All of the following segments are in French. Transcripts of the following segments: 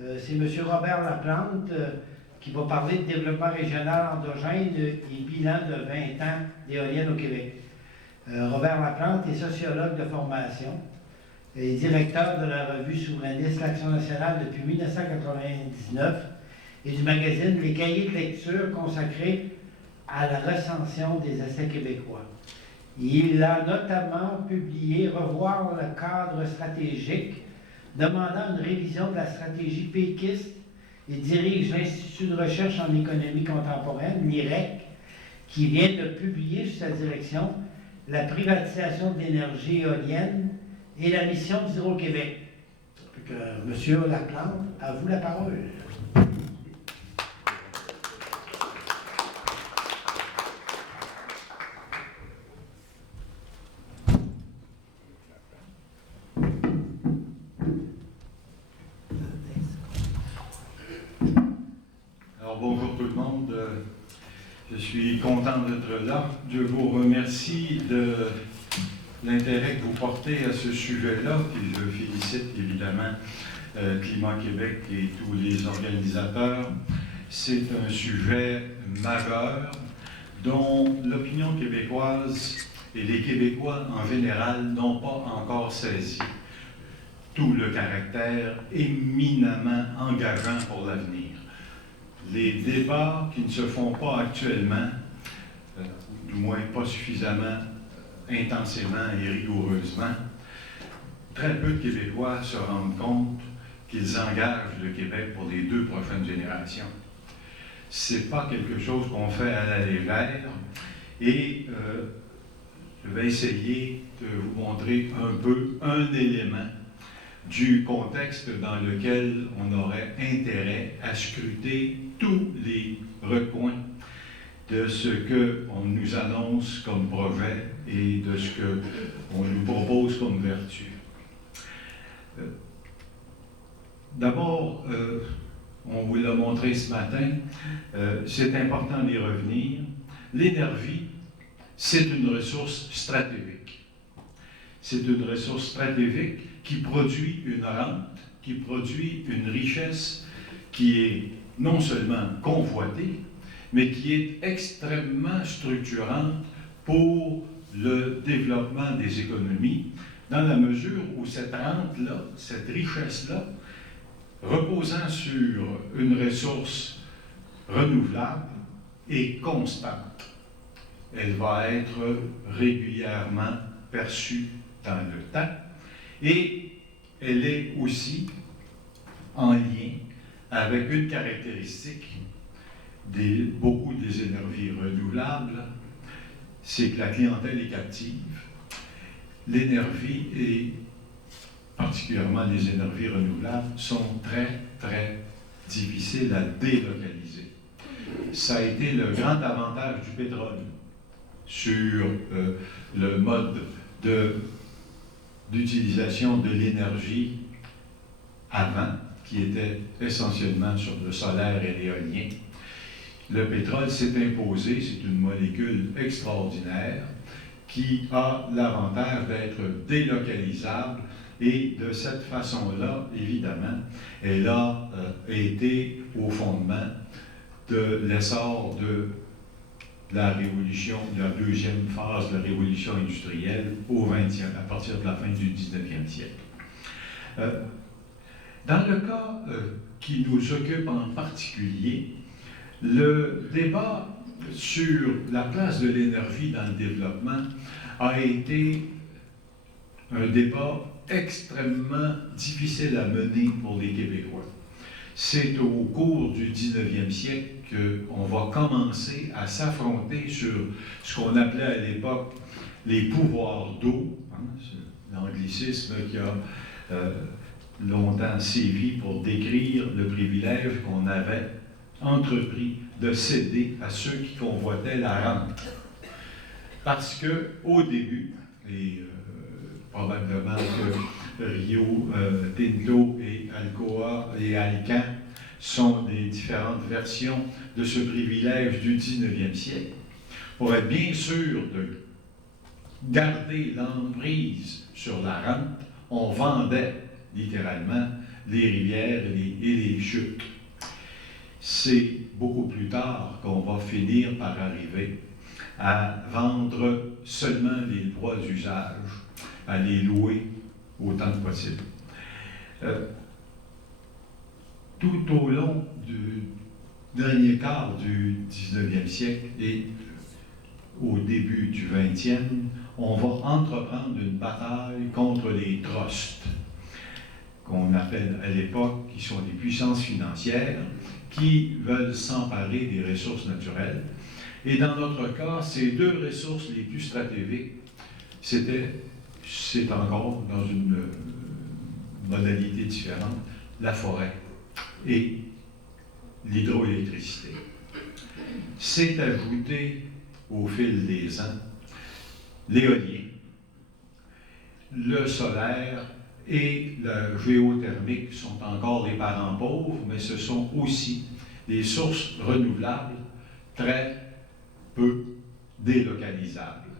C'est M. Robert Laplante qui va parler de développement régional endogène et bilan de 20 ans d'éoliennes au Québec. Robert Laplante est sociologue de formation et directeur de la revue souverainiste L'Action nationale depuis 1999 et du magazine Les Cahiers de lecture consacrés à la recension des essais québécois. Il a notamment publié Revoir le cadre stratégique, demandant une révision de la stratégie péquiste et dirige l'Institut de recherche en économie contemporaine, l'IREC, qui vient de publier sous sa direction la privatisation de l'énergie éolienne et la mission d'Hydro-Québec. Monsieur Laplante, à vous la parole. Bonjour tout le monde, je suis content d'être là. Je vous remercie de l'intérêt que vous portez à ce sujet-là, puis je félicite évidemment Climat Québec et tous les organisateurs. C'est un sujet majeur dont l'opinion québécoise et les Québécois en général n'ont pas encore saisi tout le caractère éminemment engageant pour l'avenir. Les débats qui ne se font pas actuellement, ou du moins pas suffisamment intensément et rigoureusement, très peu de Québécois se rendent compte qu'ils engagent le Québec pour les 2 prochaines générations. C'est pas quelque chose qu'on fait à la légère et je vais essayer de vous montrer un peu un élément du contexte dans lequel on aurait intérêt à scruter tous les recoins de ce qu'on nous annonce comme projet et de ce qu'on nous propose comme vertu. D'abord, on vous l'a montré ce matin, c'est important d'y revenir. L'énergie, c'est une ressource stratégique. C'est une ressource stratégique qui produit une rente, qui produit une richesse qui est non seulement convoitée, mais qui est extrêmement structurante pour le développement des économies, dans la mesure où cette rente-là, cette richesse-là, reposant sur une ressource renouvelable et constante, elle va être régulièrement perçue dans le temps et elle est aussi en lien avec une caractéristique beaucoup des énergies renouvelables, c'est que la clientèle est captive. L'énergie et particulièrement les énergies renouvelables sont très, très difficiles à délocaliser. Ça a été le grand avantage du pétrole sur le mode d'utilisation de l'énergie avant, qui était essentiellement sur le solaire et l'éolien. Le pétrole s'est imposé, c'est une molécule extraordinaire qui a l'avantage d'être délocalisable et de cette façon-là, évidemment, elle a été au fondement de l'essor de la révolution, de la deuxième phase de la révolution industrielle à partir de la fin du 19e siècle. Dans le cas qui nous occupe en particulier, le débat sur la place de l'énergie dans le développement a été un débat extrêmement difficile à mener pour les Québécois. C'est au cours du 19e siècle qu'on va commencer à s'affronter sur ce qu'on appelait à l'époque les pouvoirs d'eau, l'anglicisme qui a longtemps sévi pour décrire le privilège qu'on avait entrepris de céder à ceux qui convoitaient la rente. Parce qu'au début, et probablement que Rio Tinto et Alcoa et Alcan sont des différentes versions de ce privilège du 19e siècle, pour être bien sûr de garder l'emprise sur la rente, on vendait littéralement les rivières et les chutes. C'est beaucoup plus tard qu'on va finir par arriver à vendre seulement les droits d'usage, à les louer autant que possible. Tout au long du dernier quart du 19e siècle et au début du 20e, on va entreprendre une bataille contre les trusts, qu'on appelle à l'époque, qui sont des puissances financières, qui veulent s'emparer des ressources naturelles. Et dans notre cas, ces deux ressources les plus stratégiques, c'est encore dans une modalité différente, la forêt et l'hydroélectricité. C'est ajouté au fil des ans l'éolien, le solaire et le géothermique sont encore les parents pauvres, mais ce sont aussi des sources renouvelables très peu délocalisables.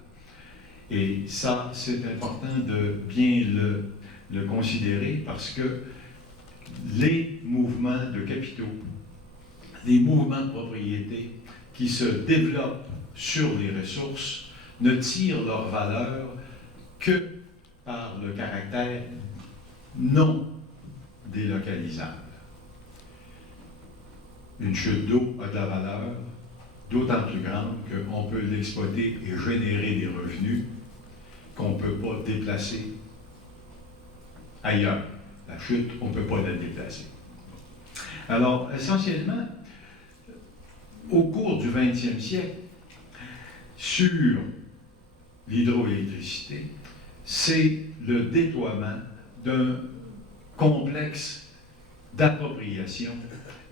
Et ça, c'est important de bien le considérer parce que les mouvements de capitaux, les mouvements de propriété qui se développent sur les ressources ne tirent leur valeur que par le caractère non délocalisable. Une chute d'eau a de la valeur d'autant plus grande qu'on peut l'exploiter et générer des revenus qu'on ne peut pas déplacer ailleurs. La chute, on ne peut pas la déplacer. Alors, essentiellement, au cours du 20e siècle, sur l'hydroélectricité, c'est le déploiement d'un complexe d'appropriation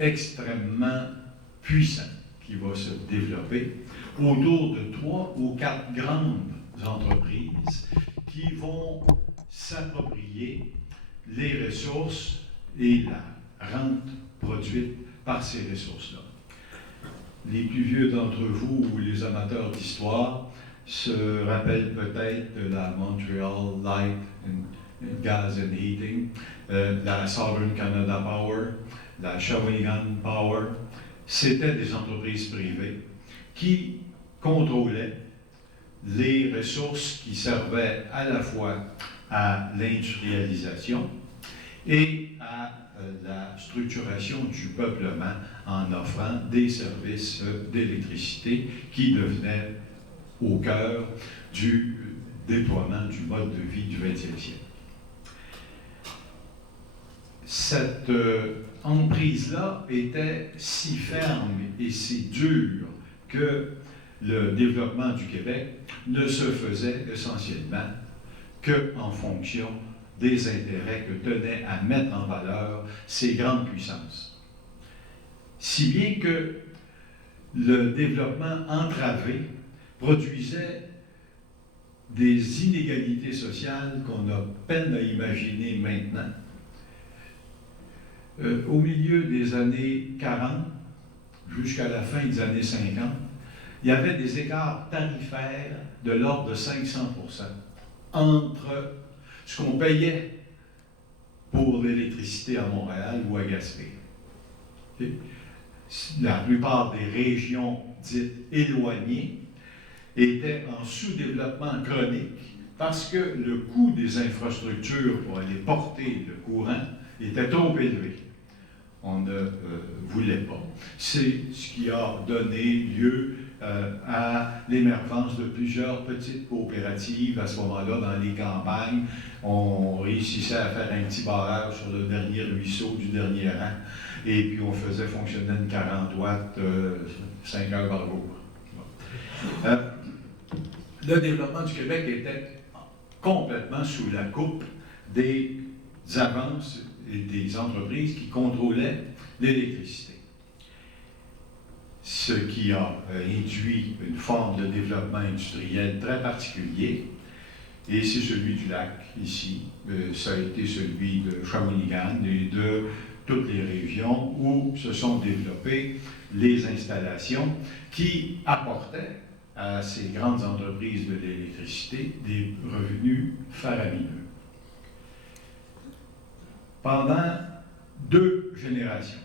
extrêmement puissant qui va se développer autour de 3 ou 4 grandes entreprises qui vont s'approprier les ressources et la rente produite par ces ressources-là. Les plus vieux d'entre vous ou les amateurs d'histoire se rappellent peut-être de la Montreal Light and Gas and Heating, la Southern Canada Power, la Shawinigan Power. C'était des entreprises privées qui contrôlaient les ressources qui servaient à la fois à l'industrialisation et à la structuration du peuplement en offrant des services d'électricité qui devenaient au cœur du déploiement du mode de vie du 20e siècle. Cette emprise-là était si ferme et si dure que le développement du Québec ne se faisait essentiellement qu'en fonction des intérêts que tenaient à mettre en valeur ces grandes puissances. Si bien que le développement entravé produisait des inégalités sociales qu'on a peine à imaginer maintenant. Au milieu des années 40, jusqu'à la fin des années 50, il y avait des écarts tarifaires de l'ordre de 500% entre ce qu'on payait pour l'électricité à Montréal ou à Gaspé. La plupart des régions dites éloignées étaient en sous-développement chronique parce que le coût des infrastructures pour aller porter le courant était trop élevé. On ne voulait pas. C'est ce qui a donné lieu à l'émergence de plusieurs petites coopératives à ce moment-là dans les campagnes. On réussissait à faire un petit barrage sur le dernier ruisseau du dernier rang et puis on faisait fonctionner une 40 watts 5 heures par jour. Le développement du Québec était complètement sous la coupe des avances et des entreprises qui contrôlaient l'électricité. Ce qui a induit une forme de développement industriel très particulier, et c'est celui du lac ici. Ça a été celui de Shawinigan et de toutes les régions où se sont développées les installations qui apportaient à ces grandes entreprises de l'électricité des revenus faramineux. Pendant 2 générations.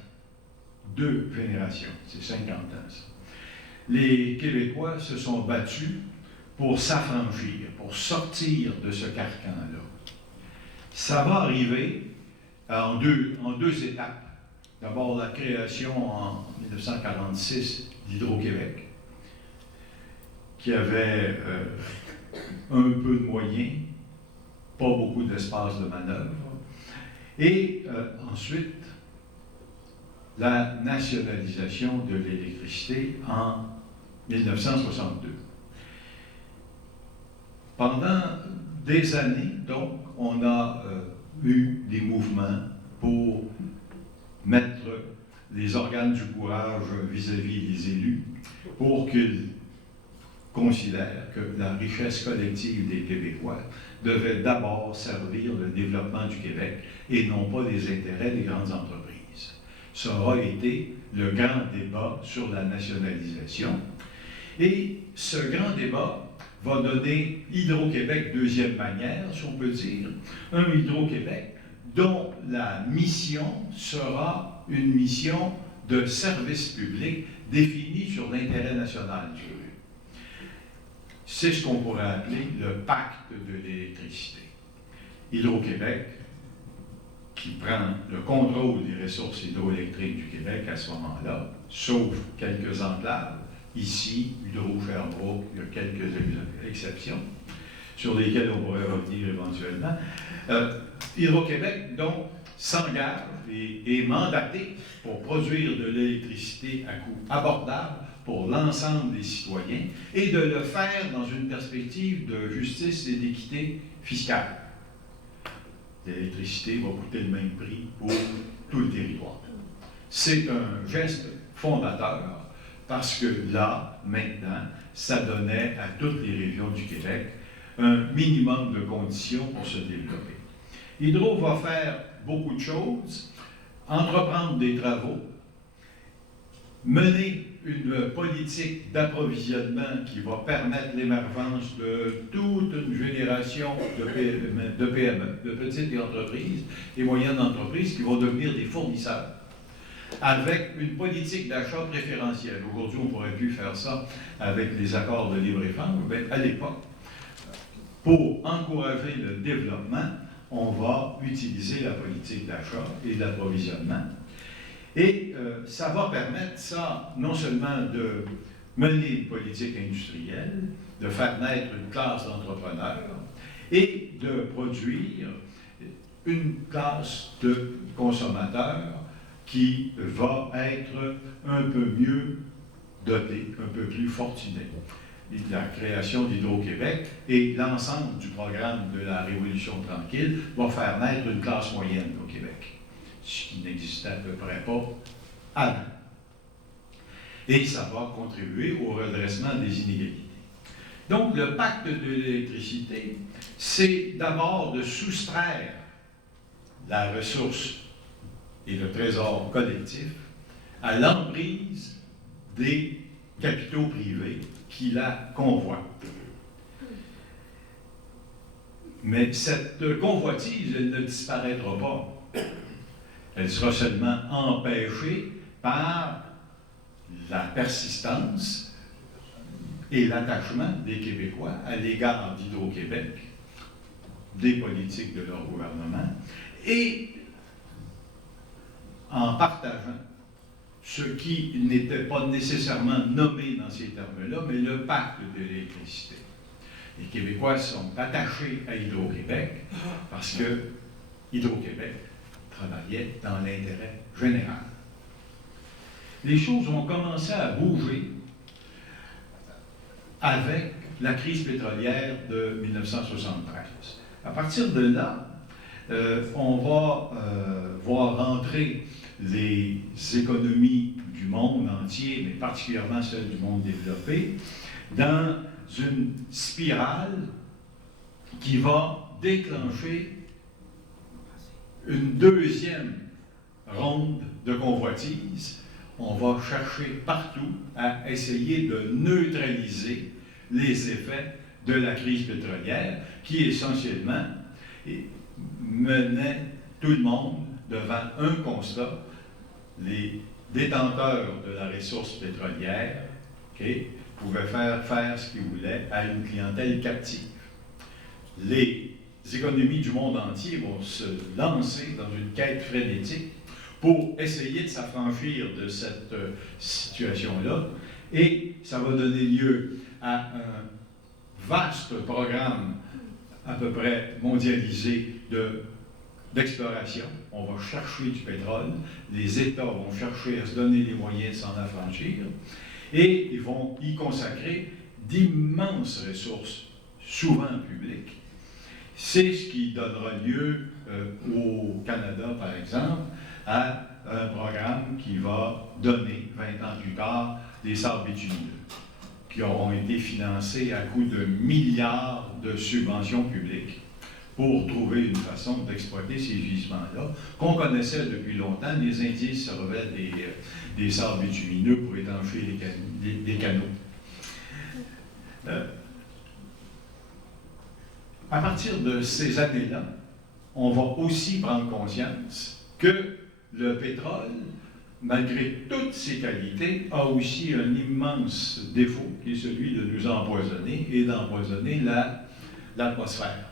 2 générations, c'est 50 ans ça. Les Québécois se sont battus pour s'affranchir, pour sortir de ce carcan-là. Ça va arriver en deux étapes. D'abord, la création en 1946 d'Hydro-Québec, qui avait un peu de moyens, pas beaucoup d'espace de manœuvre. Et ensuite, la nationalisation de l'électricité en 1962. Pendant des années, donc, on a eu des mouvements pour mettre les organes du courage vis-à-vis des élus pour qu'ils considèrent que la richesse collective des Québécois devait d'abord servir le développement du Québec et non pas les intérêts des grandes entreprises. Ça aura été le grand débat sur la nationalisation. Et ce grand débat va donner Hydro-Québec deuxième manière, si on peut dire, un Hydro-Québec dont la mission sera une mission de service public définie sur l'intérêt national du Québec. C'est ce qu'on pourrait appeler le pacte de l'électricité. Hydro-Québec, qui prend le contrôle des ressources hydroélectriques du Québec à ce moment-là, sauf quelques enclaves, ici, Hydro-Sherbrooke, il y a quelques exceptions, sur lesquelles on pourrait revenir éventuellement. Hydro-Québec, donc, s'engage et est mandaté pour produire de l'électricité à coût abordable pour l'ensemble des citoyens et de le faire dans une perspective de justice et d'équité fiscale. L'électricité va coûter le même prix pour tout le territoire. C'est un geste fondateur parce que là, maintenant, ça donnait à toutes les régions du Québec un minimum de conditions pour se développer. Hydro va faire beaucoup de choses, entreprendre des travaux, mener une politique d'approvisionnement qui va permettre l'émergence de toute une génération de PME, de petites entreprises et moyennes entreprises qui vont devenir des fournisseurs, avec une politique d'achat préférentielle. Aujourd'hui, on pourrait plus faire ça avec les accords de libre-échange, mais à l'époque, pour encourager le développement, on va utiliser la politique d'achat et d'approvisionnement. Et ça va permettre ça, non seulement de mener une politique industrielle, de faire naître une classe d'entrepreneurs et de produire une classe de consommateurs qui va être un peu mieux dotée, un peu plus fortunée. La création d'Hydro-Québec et l'ensemble du programme de la Révolution tranquille va faire naître une classe moyenne au Québec, ce qui n'existait à peu près pas avant. Et ça va contribuer au redressement des inégalités. Donc, le pacte de l'électricité, c'est d'abord de soustraire la ressource et le trésor collectif à l'emprise des capitaux privés qui la convoitent. Mais cette convoitise, elle ne disparaîtra pas. Elle sera seulement empêchée par la persistance et l'attachement des Québécois à l'égard d'Hydro-Québec, des politiques de leur gouvernement, et en partageant ce qui n'était pas nécessairement nommé dans ces termes-là, mais le pacte de l'électricité. Les Québécois sont attachés à Hydro-Québec parce que Hydro-Québec travaillait dans l'intérêt général. Les choses ont commencé à bouger avec la crise pétrolière de 1973. À partir de là, on va voir rentrer les économies du monde entier, mais particulièrement celles du monde développé, dans une spirale qui va déclencher une deuxième ronde de convoitise. On va chercher partout à essayer de neutraliser les effets de la crise pétrolière qui essentiellement menait tout le monde devant un constat. Les détenteurs de la ressource pétrolière, OK, pouvaient faire ce qu'ils voulaient à une clientèle captive. Les économies du monde entier vont se lancer dans une quête frénétique pour essayer de s'affranchir de cette situation-là, et ça va donner lieu à un vaste programme à peu près mondialisé d'exploration. On va chercher du pétrole, les États vont chercher à se donner les moyens de s'en affranchir, et ils vont y consacrer d'immenses ressources, souvent publiques. C'est ce qui donnera lieu au Canada, par exemple, à un programme qui va donner, 20 ans plus tard, des sables bitumineux, qui auront été financés à coût de milliards de subventions publiques pour trouver une façon d'exploiter ces gisements-là, qu'on connaissait depuis longtemps. Les Indiens servaient des sables bitumineux pour étancher des canaux. À partir de ces années-là, on va aussi prendre conscience que le pétrole, malgré toutes ses qualités, a aussi un immense défaut, qui est celui de nous empoisonner et d'empoisonner l'atmosphère.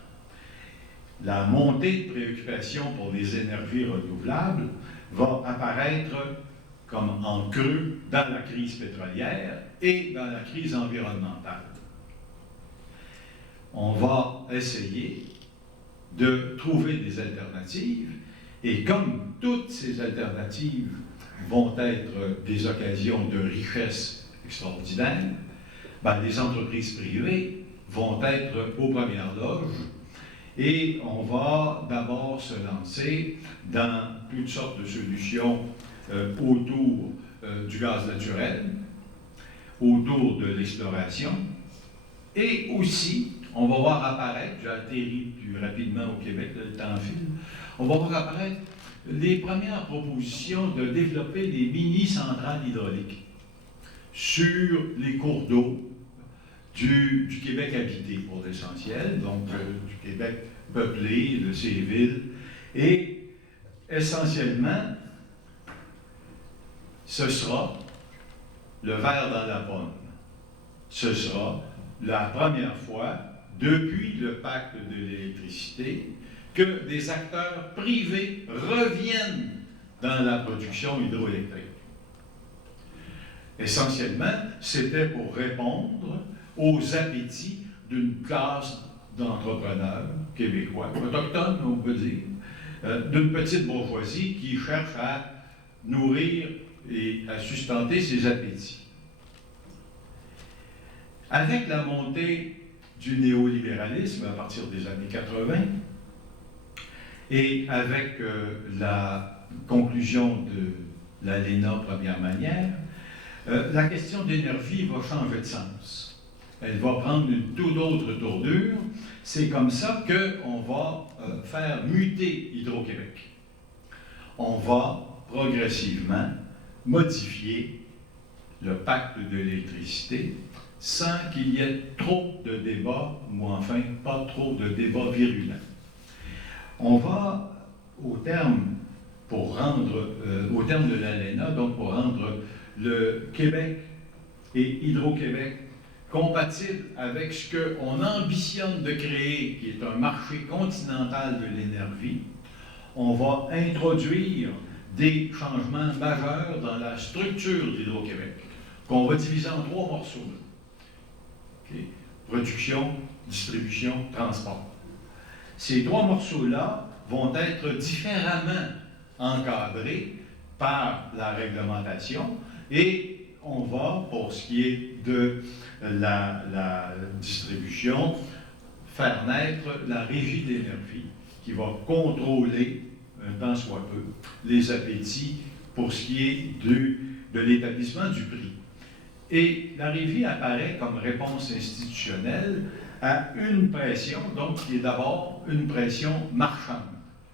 La montée de préoccupation pour les énergies renouvelables va apparaître comme en creux dans la crise pétrolière et dans la crise environnementale. On va essayer de trouver des alternatives, et comme toutes ces alternatives vont être des occasions de richesse extraordinaire, les entreprises privées vont être aux premières loges, et on va d'abord se lancer dans toutes sortes de solutions autour du gaz naturel, autour de l'exploration, et aussi, on va voir apparaître, j'ai atterri plus rapidement au Québec, le temps file, on va voir apparaître les premières propositions de développer des mini-centrales hydrauliques sur les cours d'eau du Québec habité pour l'essentiel, donc du Québec peuplé, de ses villes, et essentiellement, ce sera le ver dans la pomme. Ce sera la première fois, depuis le pacte de l'électricité, que des acteurs privés reviennent dans la production hydroélectrique. Essentiellement, c'était pour répondre aux appétits d'une classe d'entrepreneurs québécois, autochtones, on peut dire, d'une petite bourgeoisie qui cherche à nourrir et à sustenter ses appétits. Avec la montée du néolibéralisme à partir des années 80 et avec la conclusion de l'ALENA première manière, la question d'énergie va changer de sens. Elle va prendre une toute autre tournure. C'est comme ça qu'on va faire muter Hydro-Québec. On va progressivement modifier le pacte de l'électricité sans qu'il y ait trop de débats, ou enfin pas trop de débats virulents. On va, au terme de l'ALENA, donc pour rendre le Québec et Hydro-Québec compatibles avec ce qu'on ambitionne de créer, qui est un marché continental de l'énergie, on va introduire des changements majeurs dans la structure d'Hydro-Québec, qu'on va diviser en 3 morceaux. Okay. Production, distribution, transport. Ces 3 morceaux-là vont être différemment encadrés par la réglementation, et on va, pour ce qui est de la distribution, faire naître la régie de l'énergie qui va contrôler, un tant soit peu, les appétits pour ce qui est de l'établissement du prix. Et la régie apparaît comme réponse institutionnelle à une pression, donc qui est d'abord une pression marchande.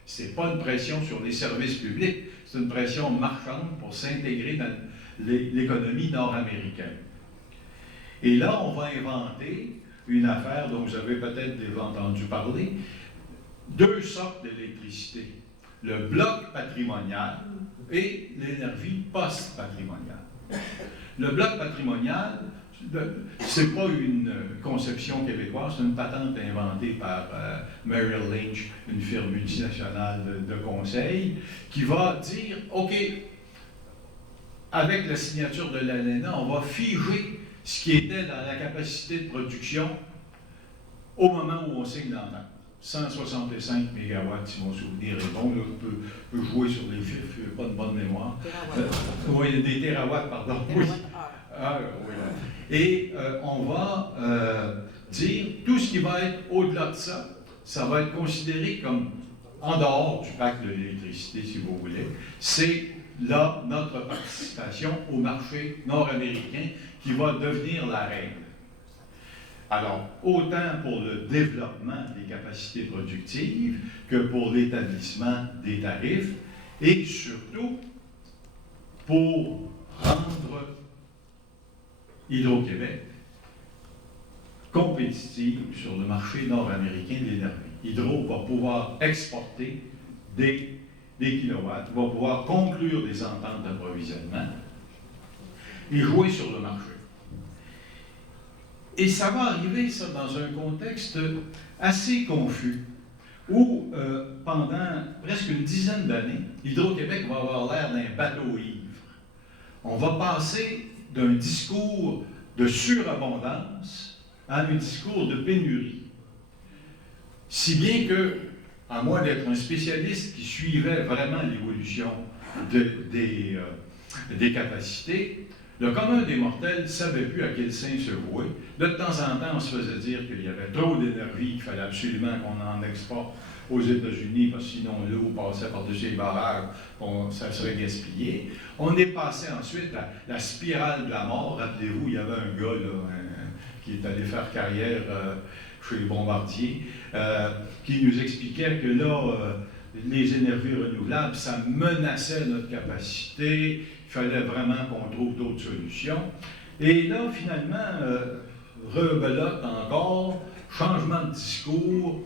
Ce n'est pas une pression sur les services publics, c'est une pression marchande pour s'intégrer dans l'économie nord-américaine. Et là, on va inventer une affaire dont vous avez peut-être déjà entendu parler, 2 sortes d'électricité. le bloc patrimonial et l'énergie post-patrimoniale. Le bloc patrimonial, ce n'est pas une conception québécoise, c'est une patente inventée par Merrill Lynch, une firme multinationale de conseil, qui va dire, OK, avec la signature de l'ALENA, on va figer ce qui était dans la capacité de production au moment où on signe l'entente. 165 MW, si mon souvenir est bon, là, je peux jouer sur les chiffres, je n'ai pas de bonne mémoire. Oui, des térawatts, pardon. Oui. Ah, oui. Et on va dire tout ce qui va être au-delà de ça, ça va être considéré comme en dehors du pacte de l'électricité, si vous voulez. C'est là notre participation au marché nord-américain qui va devenir la règle. Alors, autant pour le développement des capacités productives que pour l'établissement des tarifs et surtout pour rendre Hydro-Québec compétitive sur le marché nord-américain de l'énergie. Hydro va pouvoir exporter des kilowatts, va pouvoir conclure des ententes d'approvisionnement et jouer sur le marché. Et ça va arriver, ça, dans un contexte assez confus, où pendant presque une dizaine d'années, Hydro-Québec va avoir l'air d'un bateau ivre. On va passer d'un discours de surabondance à un discours de pénurie. Si bien que, à moins d'être un spécialiste qui suivait vraiment l'évolution des capacités, le commun des mortels ne savait plus à quel sein se vouer. De temps en temps, on se faisait dire qu'il y avait trop d'énergie, qu'il fallait absolument qu'on en exporte aux États-Unis, parce que sinon l'eau passait par-dessus les barrages, ça serait gaspillé. On est passé ensuite à la spirale de la mort. Rappelez-vous, il y avait un gars là, qui est allé faire carrière chez les Bombardiers, qui nous expliquait que là, les énergies renouvelables, ça menaçait notre capacité. Il fallait vraiment qu'on trouve d'autres solutions. Et là, finalement, rebelote encore, changement de discours,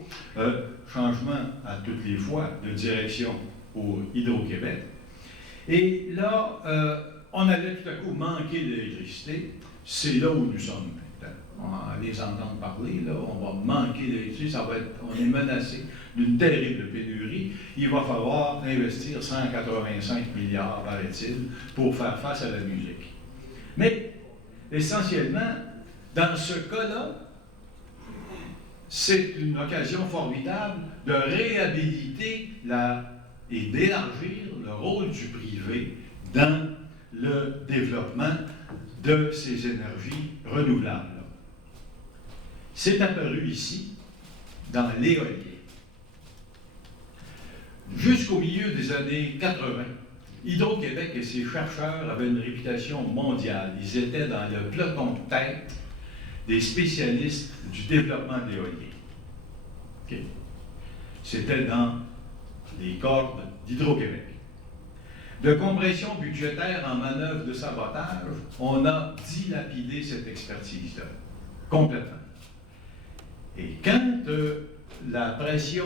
changement à toutes les fois de direction au Hydro-Québec. Et là, on allait tout à coup manquer d'électricité. C'est là où nous sommes maintenant. On va les entendre parler, là, on va manquer d'électricité, on est menacé d'une terrible pénurie. Il va falloir investir 185 milliards, paraît-il, pour faire face à la musique. Mais, essentiellement, dans ce cas-là, c'est une occasion formidable de réhabiliter et d'élargir le rôle du privé dans le développement de ces énergies renouvelables. C'est apparu ici, dans l'éolien. Jusqu'au milieu des années 80, Hydro-Québec et ses chercheurs avaient une réputation mondiale. Ils étaient dans le peloton de tête des spécialistes du développement de l'éolien. Okay. C'était dans les cordes d'Hydro-Québec. De compression budgétaire en manœuvre de sabotage, on a dilapidé cette expertise-là, complètement. Et quand la pression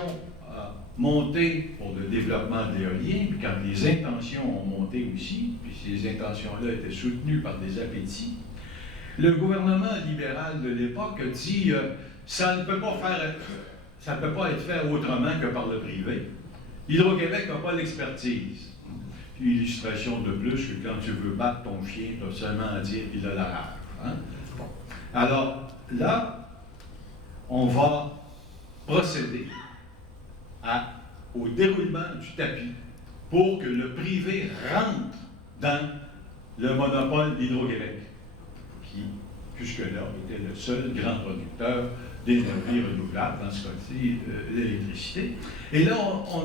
a monté pour le développement de l'éolien, puis quand les intentions ont monté aussi, puis ces intentions-là étaient soutenues par des appétits, le gouvernement libéral de l'époque a dit ça ne peut pas être fait autrement que par le privé. Hydro-Québec n'a pas l'expertise. Une illustration de plus que quand tu veux battre ton chien, tu as seulement à dire qu'il a la rage. Hein? Bon. Alors là, on va procéder au déroulement du tapis pour que le privé rentre dans le monopole d'Hydro-Québec, qui, jusque-là, était le seul grand producteur d'énergie renouvelable, dans ce cas-ci, l'électricité. Et là,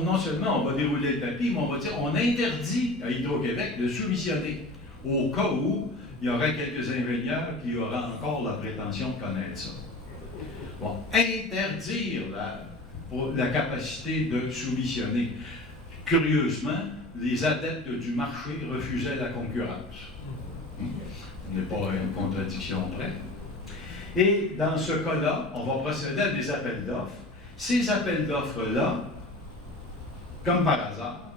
non seulement on va dérouler le tapis, mais on va dire on interdit à Hydro-Québec de soumissionner, au cas où il y aurait quelques ingénieurs qui auraient encore la prétention de connaître ça. Bon, interdire la capacité de soumissionner. Curieusement, les adeptes du marché refusaient la concurrence. On n'est pas à une contradiction près. Et dans ce cas-là, on va procéder à des appels d'offres. Ces appels d'offres-là comme par hasard,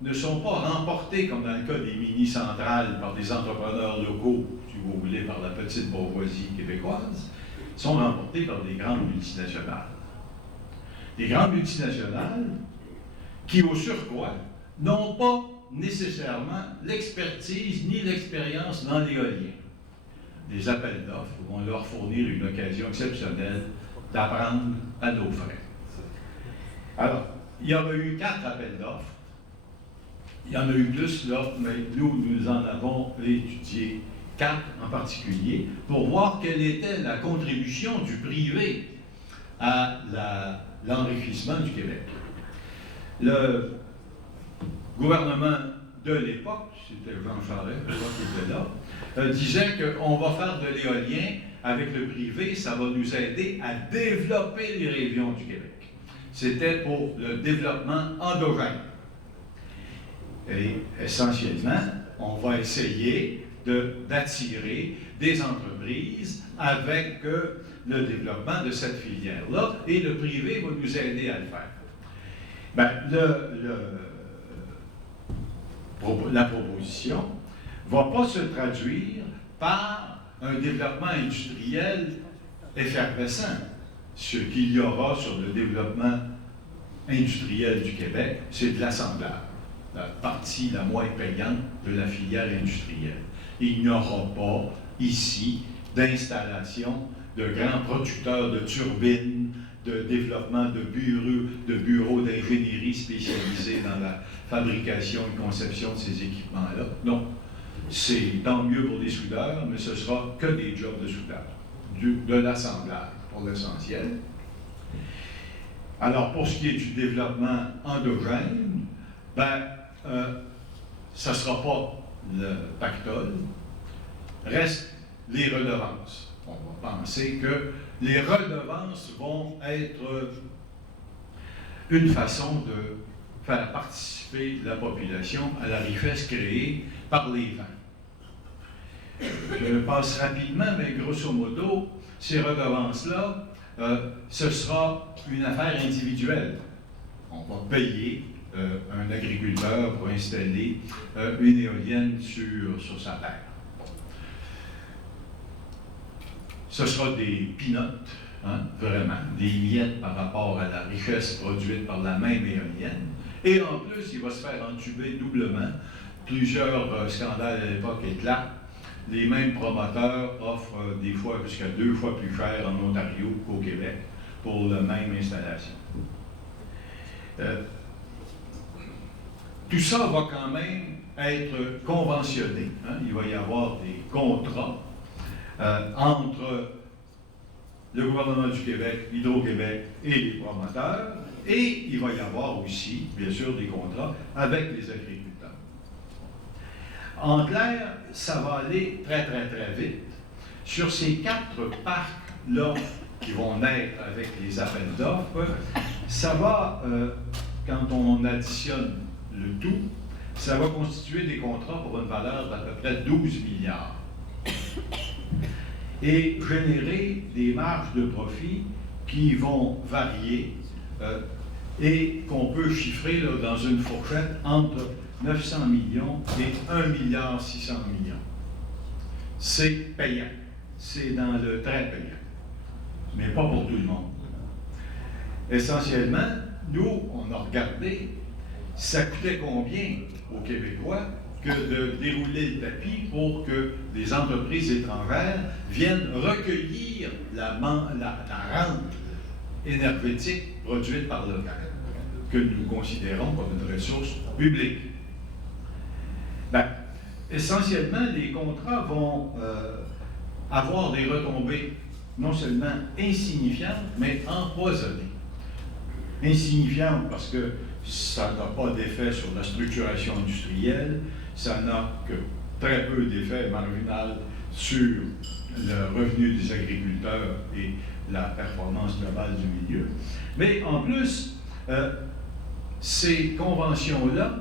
ne sont pas remportés, comme dans le cas des mini-centrales, par des entrepreneurs locaux, si vous voulez, par la petite bourgeoisie québécoise, sont remportés par des grandes multinationales. Des grandes multinationales qui, au surcroît, n'ont pas nécessairement l'expertise ni l'expérience dans l'éolien. Des appels d'offres vont leur fournir une occasion exceptionnelle d'apprendre à nos frais. Alors, il y aura eu 4 appels d'offres. Il y en a eu plus là, mais nous en avons étudié 4 en particulier pour voir quelle était la contribution du privé à l'enrichissement du Québec. Le gouvernement de l'époque, c'était Jean Charest, je crois qu'il était là, disait qu'on va faire de l'éolien avec le privé, ça va nous aider à développer les régions du Québec. C'était pour le développement endogène. Et essentiellement, on va essayer d'attirer des entreprises avec le développement de cette filière-là, et le privé va nous aider à le faire. Ben, la proposition ne va pas se traduire par un développement industriel effervescent. Ce qu'il y aura sur le développement industriel du Québec, c'est de l'assemblage, la partie la moins payante de la filière industrielle. Il n'y aura pas ici d'installation de grands producteurs de turbines, de développement de bureaux d'ingénierie spécialisés dans la fabrication et conception de ces équipements-là. Non, c'est tant mieux pour des soudeurs, mais ce sera que des jobs de soudeurs, de l'assemblage pour l'essentiel. Alors, pour ce qui est du développement endogène, ça ne sera pas le pactole, reste les redevances. On va penser que les redevances vont être une façon de faire participer la population à la richesse créée par les vents. Je passe rapidement, mais grosso modo, ces redevances-là, ce sera une affaire individuelle. On va payer un agriculteur pour installer une éolienne sur sa terre. Ce sera des peanuts, hein, vraiment, des miettes par rapport à la richesse produite par la même éolienne. Et en plus, il va se faire entuber doublement. Plusieurs scandales à l'époque éclatent. Les mêmes promoteurs offrent des fois jusqu'à 2 fois plus cher en Ontario qu'au Québec pour la même installation. Tout ça va quand même être conventionné. Hein? Il va y avoir des contrats entre le gouvernement du Québec, Hydro-Québec et les promoteurs, et il va y avoir aussi, bien sûr, des contrats avec les agriculteurs. En clair, ça va aller très, très, très vite. Sur ces 4 parcs-là qui vont naître avec les appels d'offres, ça va, quand on additionne le tout, ça va constituer des contrats pour une valeur d'à peu près 12 milliards. Et générer des marges de profit qui vont varier et qu'on peut chiffrer là, dans une fourchette entre 900 millions et 1,6 milliard. C'est payant. C'est dans le très payant. Mais pas pour tout le monde. Essentiellement, nous, on a regardé, ça coûtait combien aux Québécois que de dérouler le tapis pour que les entreprises étrangères viennent recueillir la rente énergétique produite par le local, que nous considérons comme une ressource publique. Essentiellement, les contrats vont avoir des retombées non seulement insignifiantes, mais empoisonnées. Insignifiantes parce que ça n'a pas d'effet sur la structuration industrielle, ça n'a que très peu d'effet marginal sur le revenu des agriculteurs et la performance globale du milieu. Mais en plus, ces conventions-là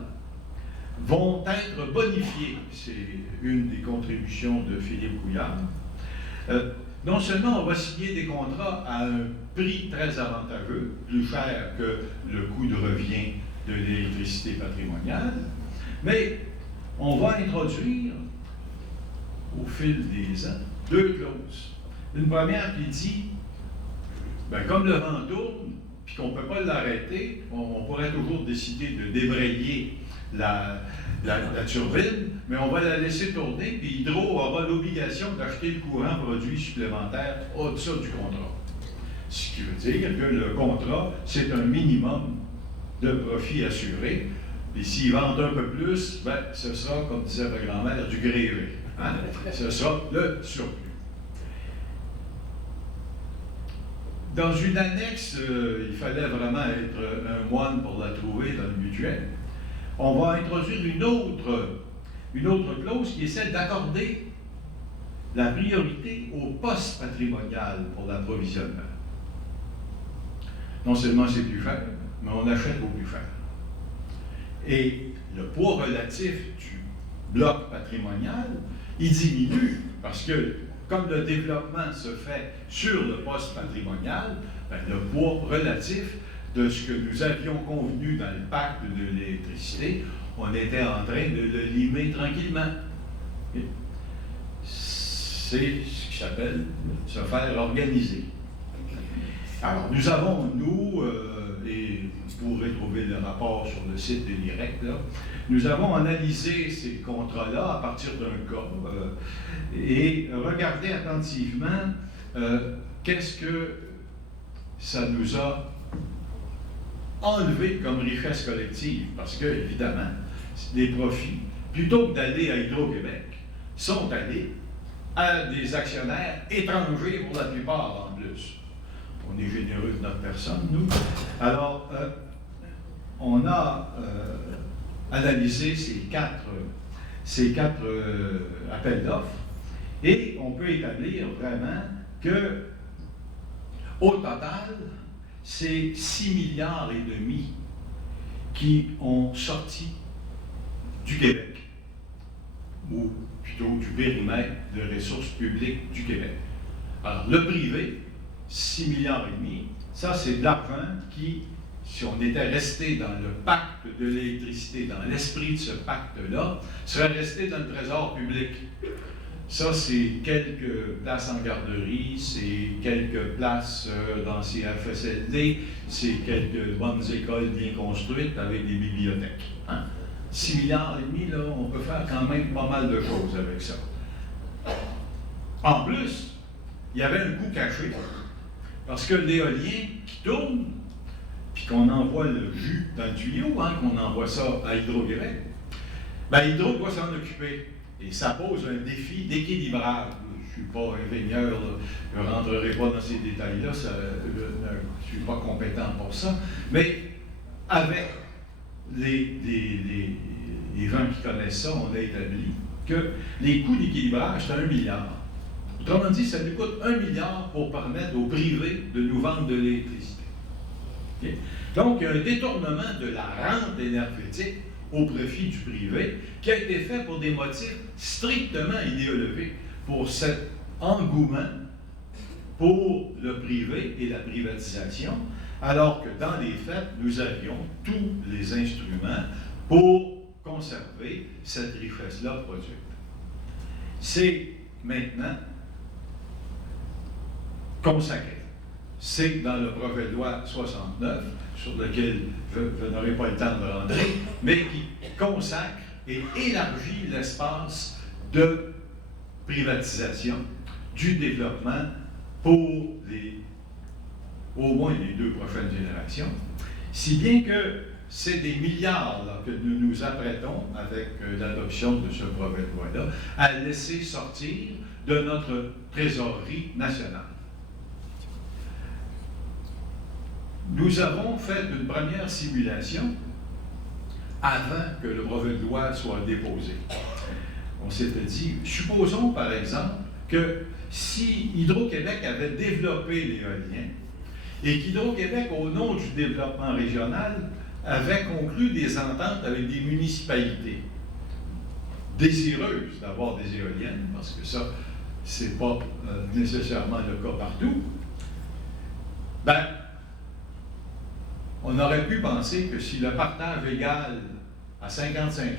vont être bonifiées. C'est une des contributions de Philippe Couillard. Non seulement on va signer des contrats à un prix très avantageux, plus cher que le coût de revient de l'électricité patrimoniale, mais on va introduire, au fil des ans, 2 clauses. Une première qui dit, ben, comme le vent tourne, puis qu'on ne peut pas l'arrêter, on pourrait toujours décider de débrayer la turbine, mais on va la laisser tourner, puis Hydro aura l'obligation d'acheter le courant produit supplémentaire au-dessus du contrat. Ce qui veut dire que le contrat, c'est un minimum de profit assuré, et s'ils vendent un peu plus, ben, ce sera, comme disait ma grand-mère, du grévé. Hein? Ce sera le surplus. Dans une annexe, il fallait vraiment être un moine pour la trouver dans le mutuel. On va introduire une autre clause qui est celle d'accorder la priorité au poste patrimonial pour l'approvisionnement. Non seulement c'est plus faible, mais on achète au plus faible. Et le poids relatif du bloc patrimonial, il diminue parce que, comme le développement se fait sur le poste patrimonial, ben, le poids relatif de ce que nous avions convenu dans le pacte de l'électricité, on était en train de le limer tranquillement. C'est ce qui s'appelle se faire organiser. Alors, nous avons, et vous pourrez trouver le rapport sur le site de l'IREC, nous avons analysé ces contrats-là à partir d'un cas et regardé attentivement qu'est-ce que ça nous a enlevé comme richesse collective. Parce que, évidemment, les profits, plutôt que d'aller à Hydro-Québec, sont allés à des actionnaires étrangers pour la plupart en plus. On est généreux de notre personne, nous. Alors, on a analysé ces quatre appels d'offres et on peut établir vraiment que, au total, c'est 6,5 milliards qui ont sorti du Québec, ou plutôt du périmètre de ressources publiques du Québec. Alors, le privé, 6,5 milliards, ça c'est de l'argent qui, si on était resté dans le pacte de l'électricité, dans l'esprit de ce pacte-là, serait resté dans le trésor public. Ça, c'est quelques places en garderie, c'est quelques places dans ces FSLD, c'est quelques bonnes écoles bien construites avec des bibliothèques. Hein? 6,5 milliards, là, on peut faire quand même pas mal de choses avec ça. En plus, il y avait un coût caché, parce que l'éolien qui tourne, puis qu'on envoie le jus dans le tuyau, hein, qu'on envoie ça à Hydro-Québec, bien, Hydro doit s'en occuper. Et ça pose un défi d'équilibrage. Je ne suis pas ingénieur, là, je ne rentrerai pas dans ces détails-là, je ne suis pas compétent pour ça, mais avec les gens qui connaissent ça, on a établi que les coûts d'équilibrage, c'est 1 milliard. Autrement dit, ça nous coûte 1 milliard pour permettre au privé de nous vendre de l'électricité. Okay? Donc, il y a un détournement de la rente énergétique au profit du privé, qui a été fait pour des motifs strictement idéologiques, pour cet engouement pour le privé et la privatisation, alors que dans les faits, nous avions tous les instruments pour conserver cette richesse-là produite. C'est maintenant consacré. C'est dans le projet de loi 69, sur lequel je n'aurai pas le temps de rentrer, mais qui consacre et élargit l'espace de privatisation du développement pour au moins les 2 prochaines générations, si bien que c'est des milliards là, que nous nous apprêtons, avec l'adoption de ce projet de loi-là, à laisser sortir de notre trésorerie nationale. Nous avons fait une première simulation avant que le brevet de loi soit déposé. On s'était dit, supposons par exemple que si Hydro-Québec avait développé l'éolien et qu'Hydro-Québec, au nom du développement régional, avait conclu des ententes avec des municipalités désireuses d'avoir des éoliennes, parce que ça, c'est pas nécessairement le cas partout, ben, on aurait pu penser que si le partage égal à 50-50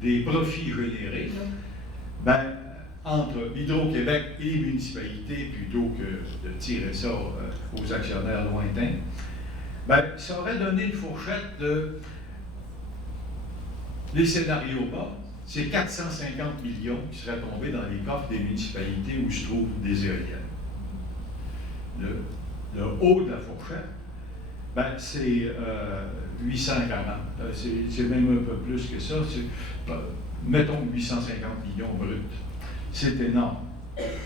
des profits générés, ben, entre Hydro-Québec et les municipalités, plutôt que de tirer ça aux actionnaires lointains, ben, ça aurait donné une fourchette de... Les scénarios bas, c'est 450 millions qui seraient tombés dans les coffres des municipalités où se trouvent des éoliennes. Le haut de la fourchette, ben, c'est 840. C'est même un peu plus que ça. Mettons 850 millions bruts. C'est énorme.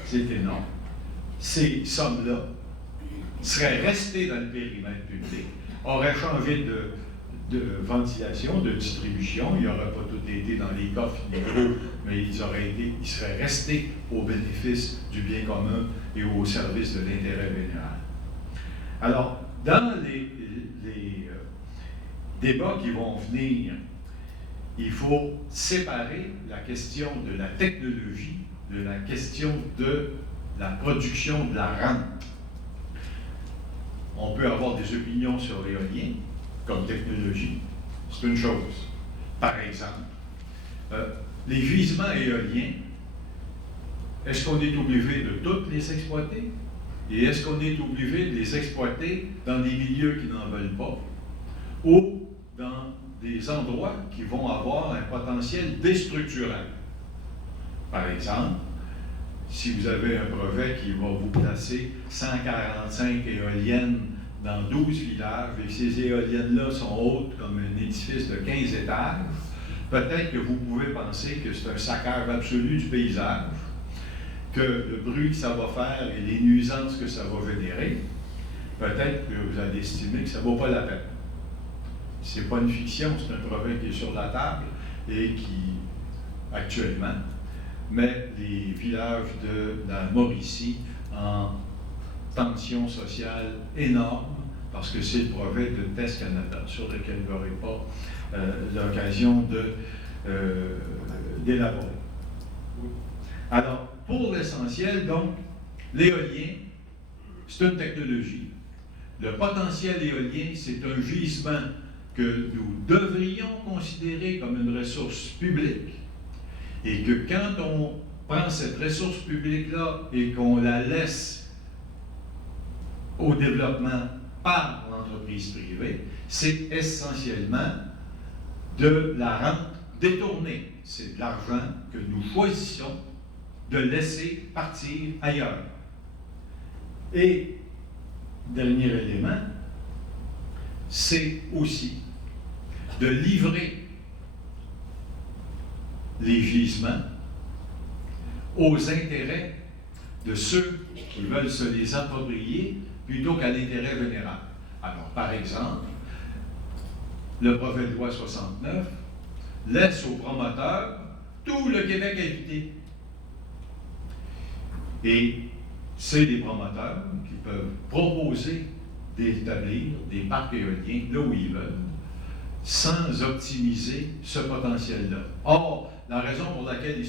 C'est énorme. Ces sommes-là seraient restées dans le périmètre public, auraient changé de ventilation, de distribution. Il n'aurait pas tout été dans les coffres libéraux, mais ils seraient restés au bénéfice du bien commun et au service de l'intérêt général. Alors, dans les débats qui vont venir, il faut séparer la question de la technologie de la question de la production de la rente. On peut avoir des opinions sur l'éolien comme technologie, c'est une chose. Par exemple, les gisements éoliens, est-ce qu'on est obligé de toutes les exploiter? Et est-ce qu'on est obligé de les exploiter dans des milieux qui n'en veulent pas? Ou dans des endroits qui vont avoir un potentiel déstructurant? Par exemple, si vous avez un projet qui va vous placer 145 éoliennes dans 12 villages, et que ces éoliennes-là sont hautes comme un édifice de 15 étages, peut-être que vous pouvez penser que c'est un saccage absolu du paysage, que le bruit que ça va faire et les nuisances que ça va générer, peut-être que vous allez estimer que ça ne vaut pas la peine. Ce n'est pas une fiction, c'est un projet qui est sur la table et qui, actuellement, met les villages de la Mauricie en tension sociale énorme, parce que c'est le projet de Test Canada, sur lequel vous n'aurez pas l'occasion d'élaborer. Alors, pour l'essentiel, donc, l'éolien, c'est une technologie. Le potentiel éolien, c'est un gisement que nous devrions considérer comme une ressource publique, et que quand on prend cette ressource publique-là et qu'on la laisse au développement par l'entreprise privée, c'est essentiellement de la rente détournée. C'est de l'argent que nous choisissons de laisser partir ailleurs. Et, dernier élément, c'est aussi de livrer les gisements aux intérêts de ceux qui veulent se les approprier plutôt qu'à l'intérêt général. Alors, par exemple, le projet de loi 69 laisse aux promoteurs tout le Québec habité. Et c'est les promoteurs qui peuvent proposer d'établir des parcs éoliens là où ils veulent, sans optimiser ce potentiel-là. Or, la raison pour laquelle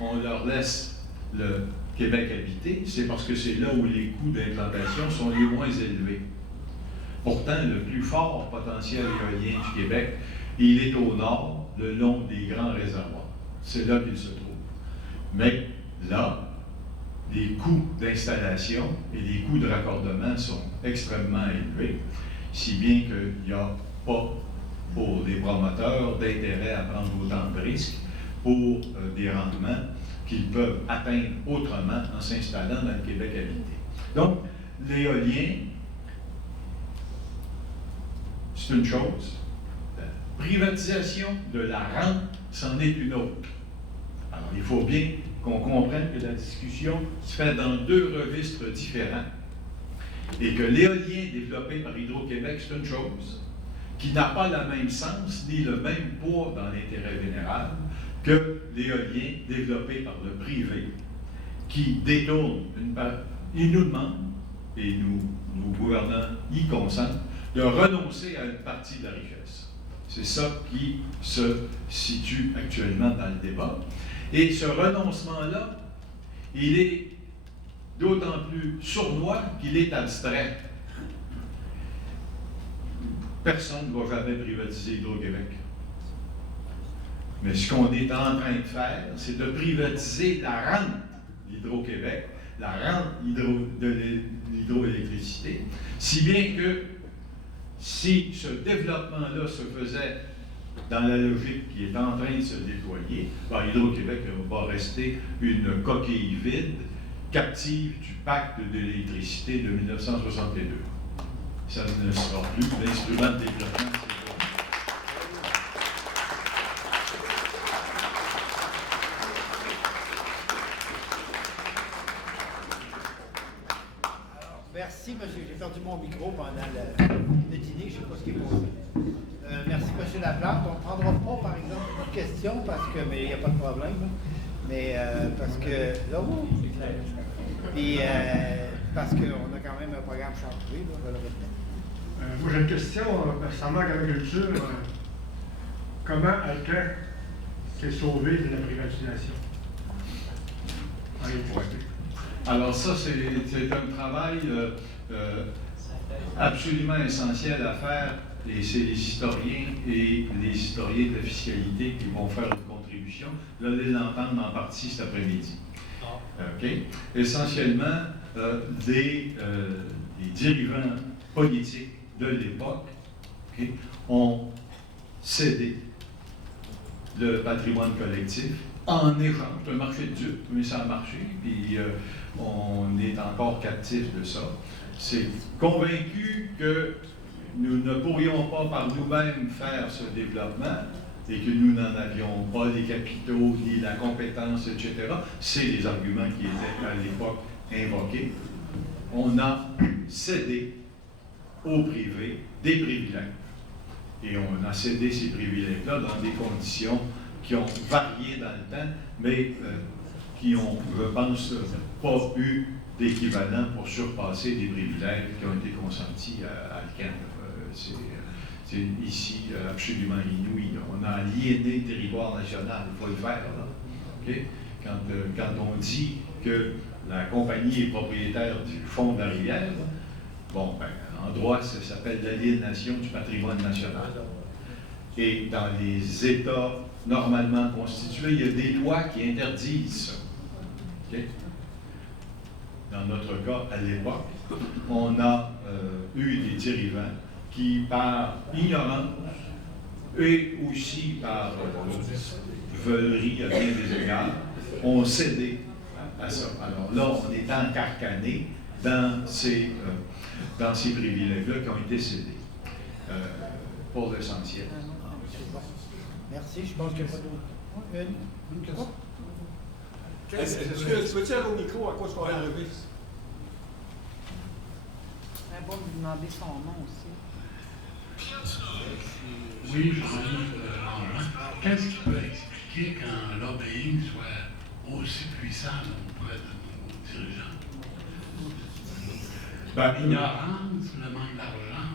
on leur laisse le Québec habité, c'est parce que c'est là où les coûts d'implantation sont les moins élevés. Pourtant, le plus fort potentiel éolien du Québec, il est au nord, le long des grands réservoirs. C'est là qu'il se trouve. Mais là, les coûts d'installation et les coûts de raccordement sont extrêmement élevés, si bien qu'il n'y a pas, pour les promoteurs, d'intérêt à prendre autant de risques pour des rendements qu'ils peuvent atteindre autrement en s'installant dans le Québec habité. Donc, l'éolien, c'est une chose. La privatisation de la rente, c'en est une autre. Alors, il faut bien qu'on comprenne que la discussion se fait dans deux registres différents et que l'éolien développé par Hydro-Québec, c'est une chose qui n'a pas le même sens ni le même poids dans l'intérêt général que l'éolien développé par le privé, qui détourne une part. Il nous demande, et nos gouvernants y consentent, de renoncer à une partie de la richesse. C'est ça qui se situe actuellement dans le débat. Et ce renoncement-là, il est d'autant plus sournois qu'il est abstrait. personne ne va jamais privatiser Hydro-Québec. Mais ce qu'on est en train de faire, c'est de privatiser la rente d'Hydro-Québec, la rente de l'hydroélectricité, si bien que si ce développement-là se faisait dans la logique qui est en train de se déployer, ben, Hydro-Québec va rester une coquille vide, captive du pacte de l'électricité de 1962. Ça ne sera plus l'instrument de développement. Merci, monsieur. J'ai perdu mon micro pendant le dîner, je ne sais pas ce qui est passé. Merci, monsieur Laplante. On ne prendra pas, par exemple, une question, mais il n'y a pas de problème. Là. Mais parce que, là, puis, parce qu'on a quand même un programme chantier, là, je le répète. Moi, j'ai une question concernant l'agriculture. Comment Alcan s'est sauvé de la privatisation? Alors ça, c'est un travail absolument essentiel à faire, et c'est les historiens de la fiscalité qui vont faire une contribution. Vous allez l'entendre en partie cet après-midi. Okay? Essentiellement, des dirigeants politiques de l'époque ont cédé le patrimoine collectif en échange. C'est un marché de dupes, mais ça a marché, puis on est encore captif de ça. C'est convaincu que nous ne pourrions pas par nous-mêmes faire ce développement et que nous n'en avions pas les capitaux, ni la compétence, etc. C'est les arguments qui étaient à l'époque invoqués. On a cédé au privé des privilèges. Et on a cédé ces privilèges-là dans des conditions qui ont varié dans le temps, mais qui ont, je pense, pas eu d'équivalent pour surpasser des privilèges qui ont été consentis à Alcan. C'est ici absolument inouï. On a aliéné le territoire national, il faut le faire. Là. Okay? Quand on dit que la compagnie est propriétaire du fond de la rivière, bon, ben, en droit, ça s'appelle l'aliénation du patrimoine national. Et dans les États normalement constitués, il y a des lois qui interdisent ça. Okay? Dans notre cas, à l'époque, on a eu des dirigeants qui, par ignorance et aussi par veulerie à bien des égards, ont cédé à ça. Alors là, on est encarcané dans ces privilèges-là qui ont été cédés, pour l'essentiel. Merci, je pense qu'il n'y a pas d'autre. Une question? Est-ce que tu peux tirer au micro à quoi est-ce qu'on va arriver? C'est bon de lui demander son nom aussi. Oui, Jean-Yves Langevin. Qu'est-ce qui peut expliquer qu'un lobbying soit aussi puissant auprès de nos dirigeants? L'ignorance, le manque d'argent?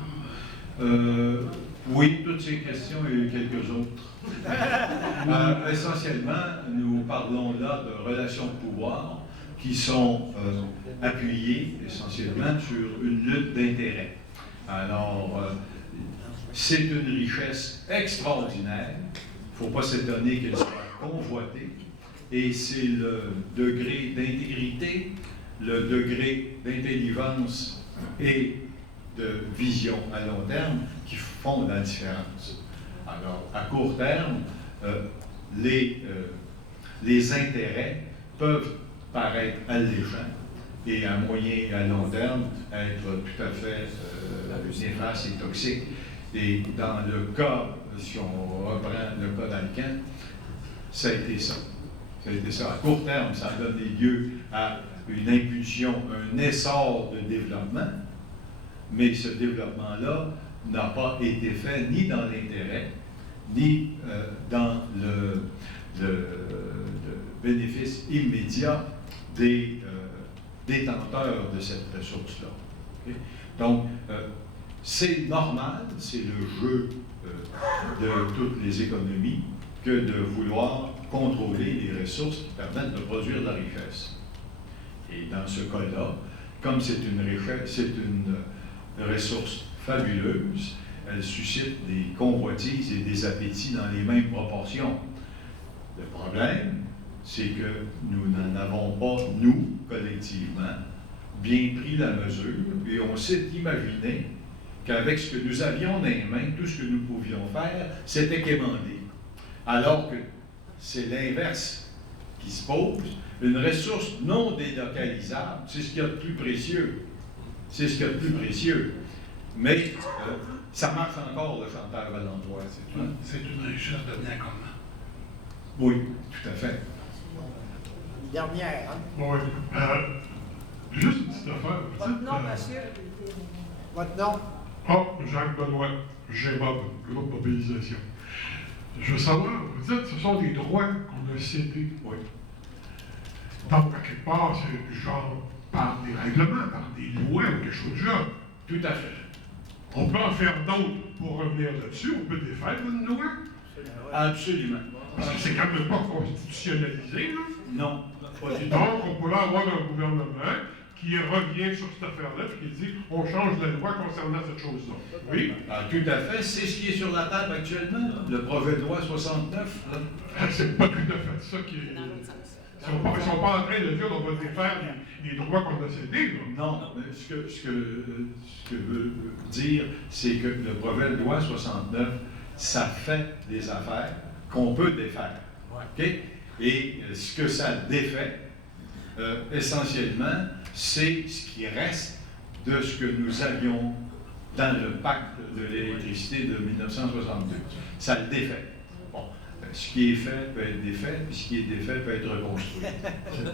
Oui, toutes ces questions et quelques autres. Essentiellement, nous parlons là de relations de pouvoir qui sont appuyées essentiellement sur une lutte d'intérêts. Alors, c'est une richesse extraordinaire. Il ne faut pas s'étonner qu'elle soit convoitée. Et c'est le degré d'intégrité, le degré d'intelligence et de vision à long terme qui font la différence. Alors, à court terme, les intérêts peuvent paraître allégeants et à moyen et à long terme être tout à fait néfastes et toxiques. Et dans le cas, si on reprend le cas d'Alcan, ça a été ça. Ça a été ça. À court terme, ça a donné lieu à une impulsion, un essor de développement, mais ce développement-là n'a pas été fait ni dans l'intérêt, ni dans le bénéfice immédiat des détenteurs de cette ressource-là. Okay? Donc, c'est normal, c'est le jeu de toutes les économies que de vouloir contrôler les ressources qui permettent de produire de la richesse. Et dans ce cas-là, comme c'est une ressource fabuleuse, elle suscite des convoitises et des appétits dans les mêmes proportions. Le problème, c'est que nous n'en avons pas, nous, collectivement, bien pris la mesure, et on s'est imaginé qu'avec ce que nous avions dans les mains, tout ce que nous pouvions faire, c'était quémander. Alors que c'est l'inverse qui se pose. Une ressource non délocalisable, c'est ce qu'il y a de plus précieux. C'est ce qu'il y a de plus précieux. Mais ça marche encore, le chanteur valentois. C'est une richesse de bien commun. Oui, tout à fait. Dernière, hein? Oui. Juste une petite affaire. Votre nom, monsieur? Votre nom? Jacques Benoît, GMOB, Groupe Mobilisation. Je veux savoir, vous dites que ce sont des droits qu'on a cédés. Oui. Donc, à quelque part, c'est genre par des règlements, par des lois ou quelque chose de genre. Tout à fait. On peut en faire d'autres pour revenir là-dessus. On peut défaire une loi. Absolument. Parce que c'est quand même pas constitutionnalisé, là. Non, pas du tout. Donc, on pourrait avoir un gouvernement qui revient sur cette affaire-là et qui dit on change la loi concernant cette chose-là. Oui? Ah, tout à fait. C'est ce qui est sur la table actuellement, le projet de loi 69. Là. C'est pas tout à fait ça qui est. Ils sont pas en train de dire qu'on va défaire les droits qu'on a cédés, là. Non, mais ce que veut dire, c'est que le projet de loi 69, ça fait des affaires qu'on peut défaire. OK? Et ce que ça défait, essentiellement, c'est ce qui reste de ce que nous avions dans le pacte de l'électricité de 1962. Ça le défait. Bon, ce qui est fait peut être défait, puis ce qui est défait peut être reconstruit.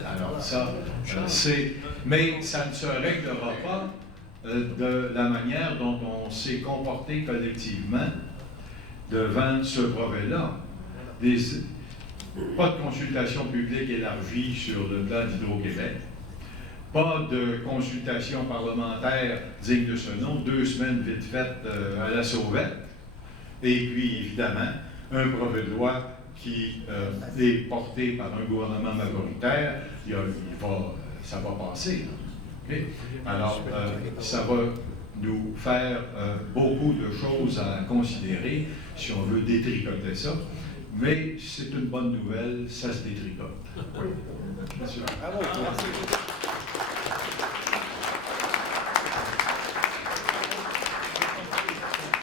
Alors ça, c'est... Mais ça ne se réglera pas de la manière dont on s'est comporté collectivement devant ce projet-là. Pas de consultation publique élargie sur le plan d'Hydro-Québec, pas de consultation parlementaire digne de ce nom, 2 semaines vite faites à la sauvette, et puis évidemment, un projet de loi qui est porté par un gouvernement majoritaire, ça va passer. Okay? Alors, ça va nous faire beaucoup de choses à considérer si on veut détricoter ça. Mais c'est une bonne nouvelle, ça se détricote. Oui. Bien sûr. Bravo. Merci.